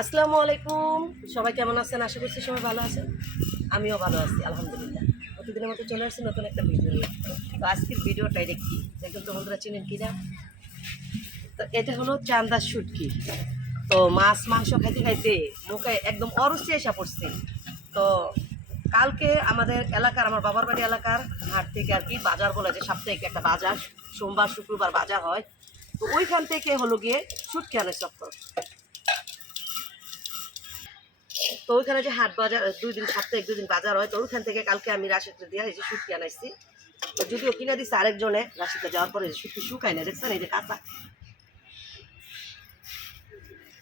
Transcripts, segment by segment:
আসসালামু আলাইকুম সবাই কেমন আছেন? আশা করছি সবাই ভালো আছেন। আমিও ভালো আছি, আলহামদুলিল্লাহ। প্রতিদিনের মতো চলে আসছি নতুন একটা ভিডিও নিয়ে। তো আজকের ভিডিওটা দেখি, দেখুন তো বন্ধুরা চিনেন কি না তো এটা হলো চান্দার শুটকি। তো মাছ, মাংস খাইতে খাইতে মুখে একদম অরুচি এসে পড়ছে। তো কালকে আমাদের এলাকার, আমার বাবার বাড়ি এলাকার হাট থেকে আর কি বাজার বলে যে সাপ্তাহিক একটা বাজার, সোমবার, শুক্রবার বাজার হয়। তো ওইখান থেকে হলো গিয়ে শুটকি আনে চক্কর। তো ওইখানে যে হাট বাজার দুই দিন সাপ্তাহিক, দুই দিন বাজার হয়, তো ওইখান থেকে কালকে আমি রাশিদকে দিয়ে এই যে শুটকি আনাইছি। তো যদিও কিনে দিচ্ছে আরেকজনে, রাশিদকে যাওয়ার পরে শুটকি শুকায় না, দেখছেন? এই যে কাঁচা।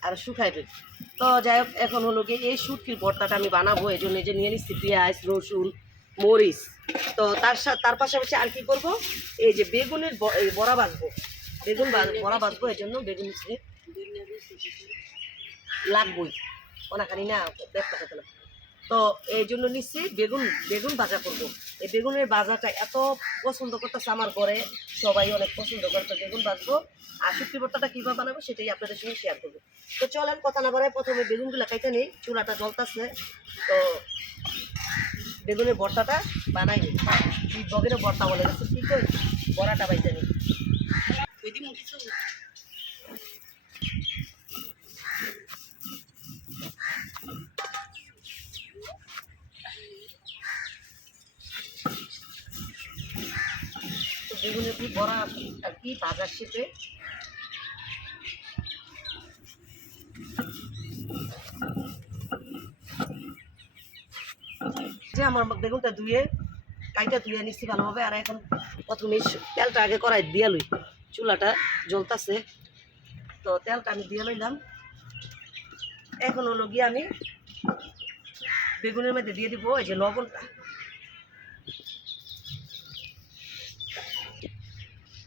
আর শুকাইবে তো যাই হোক, এখন হলো গিয়ে এই শুটকির ভর্তাটা আমি বানাবো, এই জন্য যে নিয়ে নিচ্ছি পেঁয়াজ, রসুন, মরিচ। তো তার সাথে তার পাশাপাশি আর কি করব? এই যে বেগুনের বড়া বাঁচবো বেগুন বড়া বাঁচবো এই জন্য বেগুন লাগবই। ওনাখানি না দেখতে খেতে না তো এই জন্য নিচ্ছি বেগুন বেগুন ভাজা করব। এই বেগুনের ভাজাটা এত পছন্দ করতেছে আমার ঘরে, সবাই অনেক পছন্দ করে, তো বেগুন ভাজবো। আর শুক্তি ভর্তাটা কীভাবে বানাবো সেটাই আপনাদের সঙ্গে শেয়ার করব। তো চলেন কথা না বাড়ায় প্রথমে বেগুনগুলো কাইতে নেই, চুলাটা জ্বলতেছে। তো বেগুনের ভর্তাটা বানাই নিই। কি বগের ভর্তা বলে গেছে ঠিক বড়াটা বাইতে নিই। তো বেগুনের কি বড়া আর কি বাজার শেষে যে আমার বেগুনটা ধুয়ে, কাইটা ধুয়ে নিচ্ছি ভালোভাবে, আর এখন প্রথমে তেলটা আগে করাই দিয়ে লই। চুলাটা জ্বলতাছে। তো তেলটা আমি দিয়ে লইলাম। এখন হলো গিয়ে আমি বেগুনের মধ্যে দিয়ে দিব এই যে লবণটা।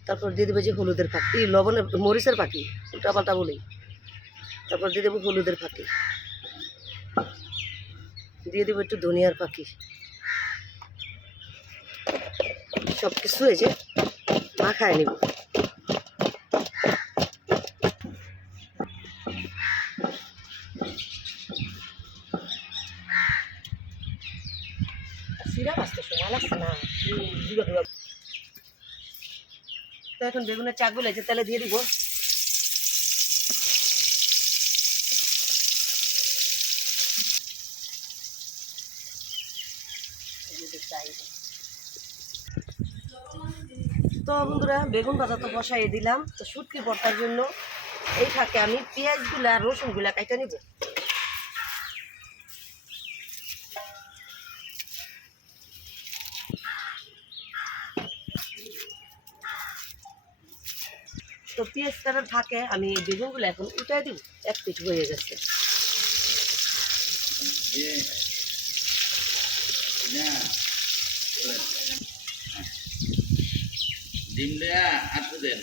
তারপর দিয়ে দেবো যে হলুদের ফাঁকি। লবণের মরিচের পাখি উল্টা পাল্টা বলি। তারপর দিয়ে দেবো হলুদের ফাঁকি। দিয়ে দেবো একটু ধনিয়ার পাখি সব কিছু এই যে মাখায় নিব। সিরা আসতে সময় লাগছে না। তো এখন বেগুনের এই যে তেলে দিয়ে দিব। তো বন্ধুরা, বেগুন পাতা তো বসাই দিলাম। তো শুটকি ভর্তার জন্য এই ফাঁকে আমি পেঁয়াজগুলা রসুনগুলা কাইটা নিব। তো পেঁয়াজটা থাকে, আমি এই বেগুনগুলো এখন উঠাই দিব, এক পিঠ হয়ে গেছে। ডিম দেয়া আটু দেন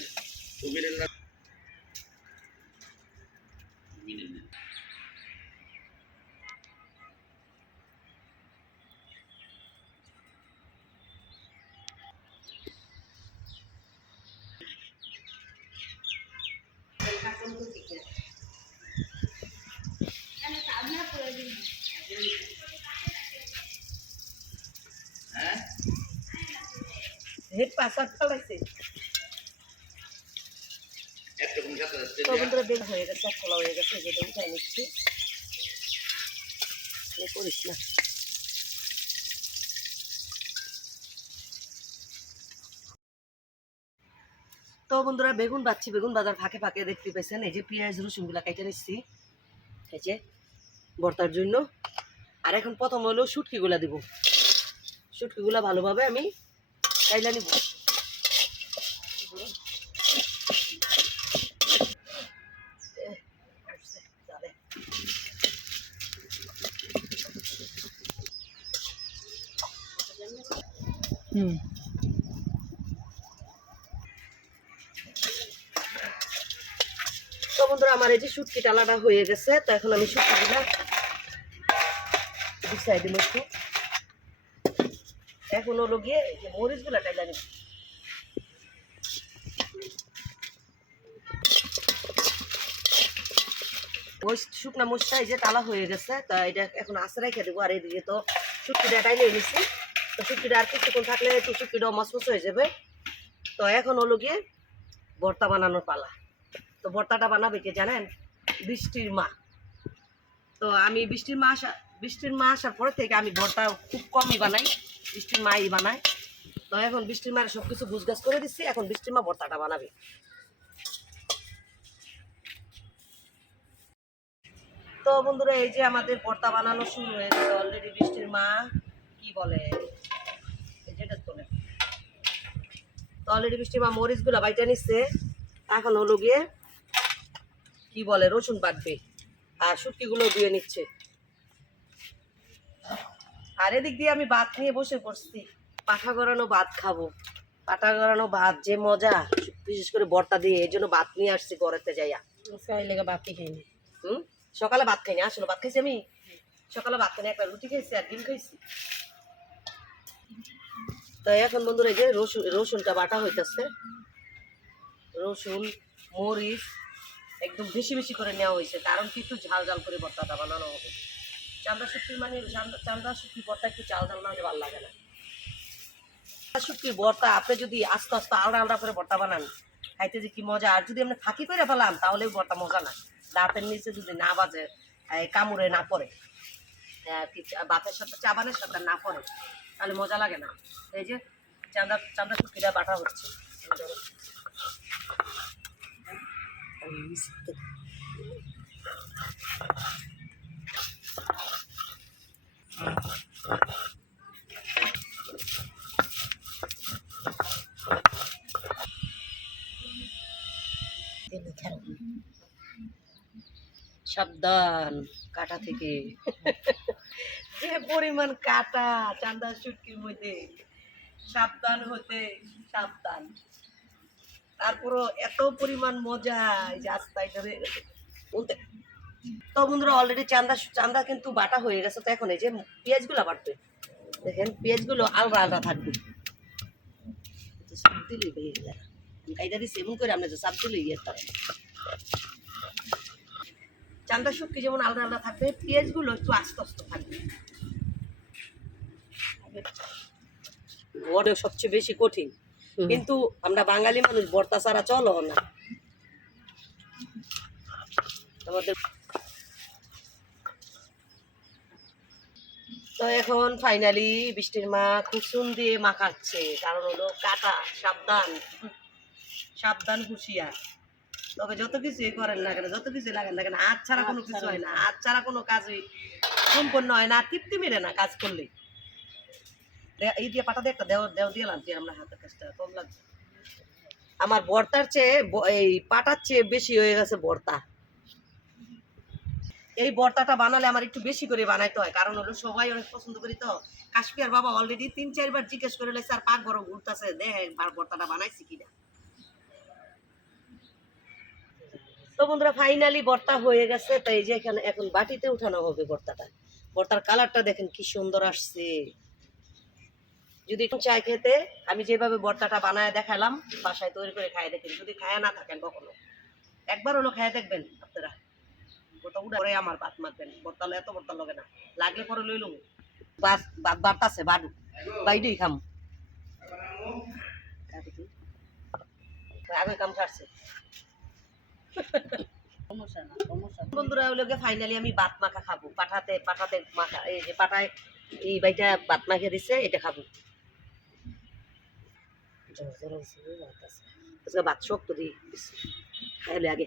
তো বন্ধুরা, বেগুন বাচ্ছি, বেগুন বাজার ফাঁকে ফাঁকে দেখতে পেয়েছেন। এই যে পেঁয়াজ রসুনগুলা কেটে নিচ্ছি। যে ভর্তার জন্য। আর এখন প্রথম হলো শুটকিগুলা দিব। শুটকিগুলা ভালোভাবে আমি কাইলা নিব। হুম। তো বন্ধুরা আমার এই যে শুটকি টালাটা হয়ে গেছে তো এখন আমি শুটকিগুলা বিছাই দিব একটু। এখন হলো গিয়ে, এই যে মরিচগুলা টাইলা নিব। শুকনা মুচটা এই যে টালা হয়ে গেছে, তা এটা এখন আশে রেখে দেবো, আর এদিকে তো শুটকিটা টাইলে নিচ্ছি তো শুটকিটা আর কিছুক্ষণ থাকলে একটু শুটকিটাও মসমস হয়ে যাবে। তো এখন হলো গিয়ে ভর্তা বানানোর পালা। তো ভর্তাটা বানাবে কে জানেন? বৃষ্টির মা। তো আমি বৃষ্টির মা আসা বৃষ্টির মা আসার পরে থেকে আমি ভর্তা খুব কমই বানাই। বৃষ্টির মাই বানায়। তো এখন বৃষ্টির মায়ের সব কিছু গুছগাছ করে দিচ্ছি এখন বৃষ্টির মা ভর্তাটা বানাবে। তো বন্ধুরা, এই যে আমাদের ভর্তা বানানো শুরু হয়েছে অলরেডি বৃষ্টির মা কি বলে? তো অলরেডি বৃষ্টির মা মরিচগুলো বাইটা নিচ্ছে, এখন হলো গিয়ে কি বলে, রসুন বাটবে, আর শুটকিগুলো দিয়ে নিচ্ছে। আর এদিক দিয়ে আমি ভাত নিয়ে বসে পড়ছি। পাঠা গড়ানো ভাত খাব। পাঠা গড়ানো ভাত যে মজা। বিশেষ করে বর্তা দিয়ে এই জন্য ভাত নিয়ে আসছি ঘরেতে যাইয়া। লেগে বাকি খাইনি? হুম? সকালে ভাত খাইনি আসলে ভাত খাইছি আমি। সকালে ভাত খাইনি একটা রুটি খাইছি আর ডিম খাইছি। তো এখন বন্ধুরা এই যে রসুন রসুনটা বাটা হইতেছে। রসুন মরিচ একদম বেশি বেশি করে নেওয়া হয়েছে কারণ কি একটু ঝাল ঝাল করে ভর্তাটা বানানো হবে। চান্দা শুটকির মানে চান্দা শুটকির ভর্তা একটু চাল ঝাল না হলে ভালো লাগে না। শুটকির ভর্তা আপনি যদি আস্তে আস্তে আলাদা আলাদা করে ভর্তা বানান, খাইতে যে কি মজা। আর যদি আপনি থাকি করে ফেলাম তাহলে ভর্তা মজা না। দাঁতের নিচে যদি না বাজে কামড়ে না পড়ে বাতের সাথে, চাবানের সাথে না পড়ে, তাহলে মজা লাগে না। এই যে চান্দা চান্দা শুটকিটা বাটা হচ্ছে। সাবধান, কাটা থেকে। যে পরিমাণ কাটা চান্দা শুটকির মধ্যে, সাবধান হতে সাবধান। তারপরও এত পরিমাণ মজা, এই যে আস্তায় ধরে বলতে তো বন্ধুরা অলরেডি চান্দা চান্দা কিন্তু বাটা হয়ে গেছে তো এখন এই যে পেঁয়াজগুলো বাটবে দেখেন পেঁয়াজগুলো আলগা আলগা থাকবে। দিচ্ছে এমন করে সাপ দিলেই ইয়ে তার চান্দা যেমন আলাদা আলাদা থাকবে পেঁয়াজগুলো একটু আস্তে আস্তে থাকবে। বড় সবচেয়ে বেশি কঠিন। কিন্তু আমরা বাঙালি মানুষ বর্তা ছাড়া চলো না। আমাদের তো এখন ফাইনালি বৃষ্টির মা কুসুম দিয়ে মাখাচ্ছে কারণ হলো কাটা সাবধান। সাবধান হুঁশিয়ার। তবে যত কিছুই করেন না কেন যত কিছু লাগেন না কেন হাত ছাড়া কোনো কিছু হয় না। হাত ছাড়া কোনো কাজই সম্পন্ন হয় না আর তৃপ্তি মেরে না কাজ করলে। এই দিয়ে পাটা দিয়ে একটা দেও দেও দিয়ে লাগছে আমরা হাতের কাজটা কম লাগছে আমার বর্তার চেয়ে এই পাটার চেয়ে বেশি হয়ে গেছে বর্তা। এই বর্তাটা বানালে আমার একটু বেশি করে বানাইতে হয়, কারণ হলো সবাই অনেক পছন্দ করি তো। কাশ্মীর বাবা অলরেডি তিন, চারবার জিজ্ঞেস করে লেছে আর পাক বড় ঘুরতেছে? দেখ বর্তাটা বানাইছি কিনা? তো বন্ধুরা ফাইনালি বর্তা হয়ে গেছে। তো এই যে এখানে, এখন বাটিতে উঠানো হবে বর্তাটা। বর্তার কালারটা দেখেন কি সুন্দর আসছে। যদি একটু চায় খেতে, আমি যেভাবে বর্তাটা বানায় দেখালাম, বাসায় তৈরি করে খায় দেখেন। যদি খায় না থাকেন কখনো, একবার হলো খায় দেখবেন আপনারা। গোটা উড়ে পরে আমার ভাত মারবেন। বর্তালে, এত বর্তা লাগে না। লাগলে পরে লইল ভাত ভাত বাড়তাছে ফাইনালি আমি বাত মাখা খাব। পাঠাতে পাঠাতে মাখা, এই যে পাঠায়, এই বাইটা বাত মাখা দিছে, এটা খাব। ভাত শক্ত দিই খাইলে আগে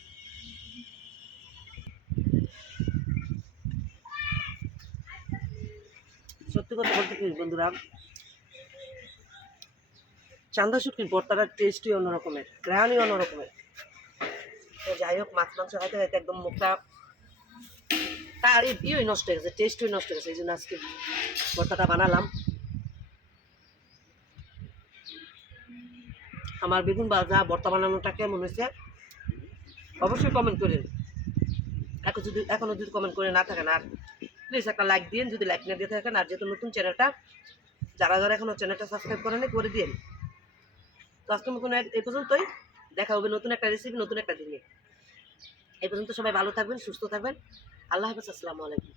সত্যি কথা বলতে কি বন্ধুরা, চান্দা শুটকির ভর্তাটার টেস্টই অন্যরকমের গ্রানই অন্যরকমের। তো যাই হোক, মাছ মাংস খাইতে খাইতে একদম মুখটা তার ইয়ে নষ্ট হয়ে গেছে টেস্টই নষ্ট হয়ে গেছে, এই জন্য আজকে ভর্তাটা বানালাম। আমার বেগুন ভাজা, ভর্তা বানানোটা কেমন হয়েছে, অবশ্যই কমেন্ট করেন এখন যদি এখনও যদি কমেন্ট করে না থাকেন আর প্লিজ একটা লাইক দিন যদি লাইক না দিয়ে থাকেন, আর যেহেতু নতুন চ্যানেলটা যারা যারা এখনও চ্যানেলটা সাবস্ক্রাইব করেনি করে দিন তো আজকে মতন এই পর্যন্তই। দেখা হবে নতুন একটা রেসিপি নতুন একটা দিনে এই পর্যন্ত সবাই ভালো থাকবেন, সুস্থ থাকবেন। আল্লাহ হাফেজ, আসসালামু আলাইকুম।